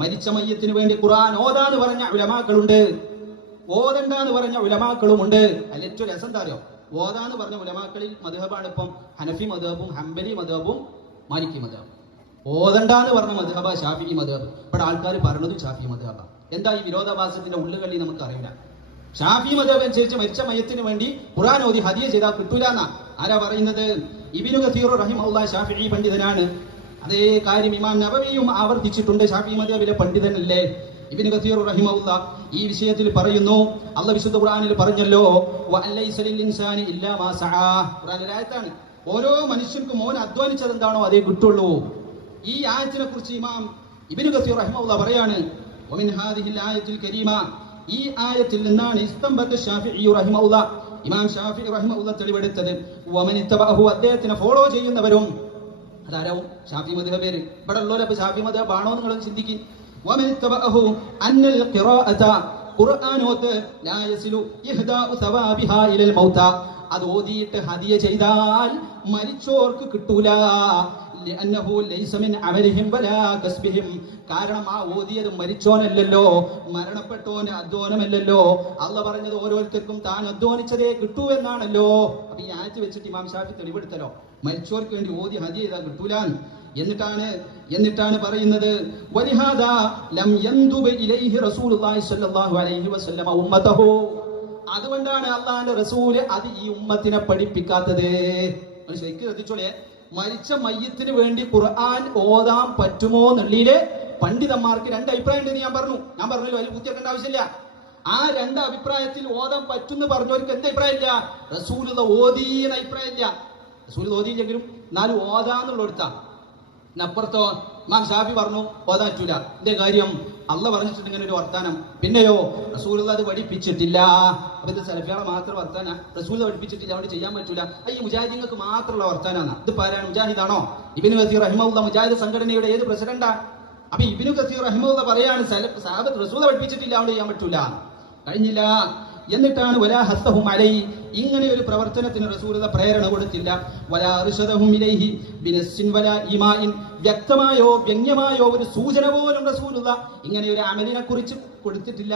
മരിച്ച മയ്യത്തിന് വേണ്ടി ഖുർആൻ ഓതാന്ന് പറഞ്ഞ ഉലമാക്കളുണ്ട്, ഓതണ്ടെന്ന് പറഞ്ഞ ഉലമാക്കളുമുണ്ട്. അതിൽ ഏറ്റവും രസം എന്താ അറിയോ? ഓതാന്ന് പറഞ്ഞ ഉലമാക്കളിൽ മദ്ഹബാണ് ഇപ്പം ഹനഫി മദ്ഹബും ഹംബലി മദ്ഹബും മാലിക്കി മദ്ഹബും. ഓതണ്ടാന്ന് പറഞ്ഞ മദ്ഹബ ശാഫിഈ മദ്ഹബ്. ഇവിടെ ആൾക്കാർ പറഞ്ഞതും ശാഫിഈ മദ്ഹബ. എന്താ ഈ വിരോധാഭാസത്തിന്റെ ഉള്ളുകളി നമുക്കറിയില്ല. ഷാഫിഈ മദ്ഹബ് അനുസരിച്ച് മരിച്ച മയ്യത്തിന് വേണ്ടി ഖുർആൻ ഓതി ഹദിയ ചെയ്താൽ കിട്ടൂലെന്നാ ആരാ പറയുന്നത്? ഇബ്നു കസീർ റഹിമഹുല്ലാഹ് ശാഫിഈ പണ്ഡിതനാണ്. അതേ കാര്യം ഇമാം നബവിയും ആവർത്തിച്ചിട്ടുണ്ട്. ഷാഫിഈ മദ്ഹബിലെ പണ്ഡിതനല്ലേ ഇബ്നു കസീർ റഹിമഹുല്ലാഹ്. ഈ വിഷയത്തിൽ പറയുന്നു, അല്ലാഹു വിശുദ്ധ ഖുർആനിൽ പറഞ്ഞല്ലോ, വഅലൈസ ലിൽ ഇൻസാനി ഇല്ലാ മാ സആ. ഖുർആനിലെ ആയത്താണ്. ഓരോ മനുഷ്യർക്കും ഓൻ അധ്വാനിച്ചത് എന്താണോ അതേ കിട്ടുള്ളൂ. ഈ ആയത്തിനെ കുറിച്ച് ഇമാം ഇബ്നു കസീർ റഹിമഹുല്ലാഹ് പറയാണ്, വമിൻ ഹാദിഹിൽ ആയത്തുൽ കരീമ, ഈ ആയത്തിൽ നിന്നാണ് ഇസ്തംബത ശാഫിഈ റഹിമഹുല്ലാഹ്, ഇമാം ഷാഫിഈ റഹിമഹുല്ലാഹ് തെളിവെടുത്തത്. വമൻ ഇത്തബഅഹു, അദ്ദേഹത്തിനെ ഫോളോ ചെയ്യുന്നവരും. അതാരാവും? ഷാഫിഈ മദ്ഹബ് പേര്. ഇവിടെ ഉള്ളവരപ്പോൾ ഷാഫിഈ മദ്ഹബ് ആണോ നിങ്ങൾ ചിന്തിക്കും. വമൻ ഇത്തബഅഹു അന്നൽ ഖിറാഅത, ഖുർആൻ ഓത്ത് ലാ യസിലു ഇഹ്ദാഉ സവാബിഹാ ഇലൽ മൗത, അത് ഓതിയിട്ട് ഹദിയ ചെയ്താൽ മരിച്ചോർക്ക് കിട്ടൂല. ലിഅന്നഹു ലൈസ മിൻ അമലിഹിം വലാ കസ്ബിഹിം, കാരണം ആ ഓതിയത് മരിച്ചോനല്ലല്ലോ, മരണപ്പെട്ടോന് അധ്വാനമല്ലല്ലോ. അല്ലാഹ് പറഞ്ഞത് ഓരോരുത്തർക്കും താൻ അധ്വാനിച്ചതേ കിട്ടൂ എന്നാണല്ലോ. അപ്പൊ ഈ ആയത്ത് വെച്ചിട്ട് ഇമാം ഷാഫി തെളിവെടുത്തല്ലോ, മരിച്ചോർക്ക് വേണ്ടി ഓതി ഹദിയ ചെയ്താൽ കിട്ടൂല. എന്നിട്ടാണ് പറയുന്നത്, വലിഹാദാ ലം യൻദുബ ഇലൈഹി റസൂലുള്ളാഹി സ്വല്ലല്ലാഹു അലൈഹി വസല്ലമ ഉമ്മതഹു, അതുകൊണ്ടാണ് അല്ലാഹുവിന്റെ റസൂൽ അത് ഈ ഉമ്മത്തിനെ പഠിപ്പിക്കാത്തത്. ശരിക്കും ശ്രദ്ധിച്ചോളെ, മരിച്ച മയ്യത്തിന് വേണ്ടി ഖുർആൻ ഓതാൻ പറ്റുമോ എന്നുള്ളില് പണ്ഡിതന്മാർക്ക് രണ്ട് അഭിപ്രായം ഉണ്ടെന്ന് ഞാൻ പറഞ്ഞല്ലോ, അതിൽ കുത്തിയേക്കേണ്ട ആവശ്യമില്ല. ആ രണ്ട് അഭിപ്രായത്തിൽ ഓതാൻ പറ്റുമെന്ന് പറഞ്ഞവർക്ക് എന്ത് അഭിപ്രായമില്ല? റസൂൽ ഓതീന്ന അഭിപ്രായമില്ല. റസൂൽ ഓതിയില്ലെങ്കിലും എന്നാലും ഓതാന്നുള്ളടുത്താ. അപ്പുറത്തോ ഇമാം ഷാഫി പറഞ്ഞു ഓതാൻ പറ്റൂല. എന്തേ കാര്യം? അള്ളാഹ് പറഞ്ഞിട്ടുണ്ട് ഇങ്ങനെ ഒരു വർത്താനം, പിന്നെയോ റസൂലുള്ളാഹി അത് പഠിപ്പിച്ചിട്ടില്ല. അപ്പൊ ഇത് സലഫികളെ മാത്രം വർത്താന, റസൂൽ പഠിപ്പിച്ചിട്ടില്ല, അവിടെ ചെയ്യാൻ പറ്റൂല. ഈ മുജാഹിദീങ്ങൾക്ക് മാത്രമുള്ള വർത്താനാണ്. ഇത് പാരാണ്? മുജാഹിദാണോ? ഇബ്നു കസീർ റഹിമഹുല്ലാഹ് മുജാഹിദ് സംഘടനയുടെ ഏത് പ്രസിഡന്റാ? അപ്പൊ ഇബ്നു കസീർ റഹിമഹുല്ലാഹ് പറയാണ് സഹാബത്ത് റസൂൽ പഠിപ്പിച്ചിട്ടില്ല, അവിടെ ചെയ്യാൻ പറ്റൂല. കഴിഞ്ഞില്ല. എന്നിട്ടാണ് വലാ ഹസ്സഹും അലൈഹി, ഇങ്ങനെ ഒരു പ്രവർത്തനത്തിന് റസൂലുള്ളാഹി പ്രേരണ കൊടുത്തില്ല. വലാ അർശദഹും ഇലൈഹി ബിനസ്സിൻ വലാ ഈമാഇൻ, വ്യക്തമായോ വ്യംഗ്യമായോ ഒരു സൂചന പോലും റസൂലുള്ളാഹി ഇങ്ങനെ ഒരു അമലിനെ കുറിച്ച് കൊടുത്തിട്ടില്ല.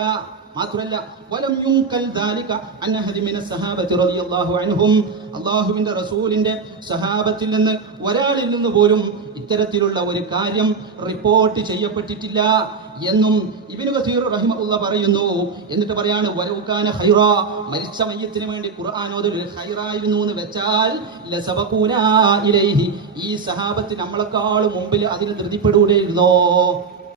മാത്രമല്ല വലം യുൻകൽ ദാലിക അൻ അഹദി മിനസ് സഹാബത്തി റളിയല്ലാഹു അൻഹും, അല്ലാഹുവിന്റെ റസൂലിന്റെ സഹാബത്തിൽ നിന്ന് ഒരാളിൽ നിന്ന് പോലും ഇത്തരത്തിലുള്ള ഒരു കാര്യം റിപ്പോർട്ട് ചെയ്യപ്പെട്ടിട്ടില്ല എന്നും ഇബ്നു കസീർ റഹിമഹുല്ലാഹ് പറയുന്നു. എന്നിട്ട് പറയാണ്, വലൗകാന ഖൈറാ, മരിച്ച മയ്യത്തിന് വേണ്ടി ഖുർആൻ ഓതൽ ഖൈറായിരുന്നു എന്ന് വെച്ചാൽ ലസബഖൂനാ ഇലൈഹി, ഈ സഹാബത്ത് നമ്മളെക്കാൾ മുമ്പിൽ അതിന് ധൃതിപ്പെടൂലായിരുന്നോ?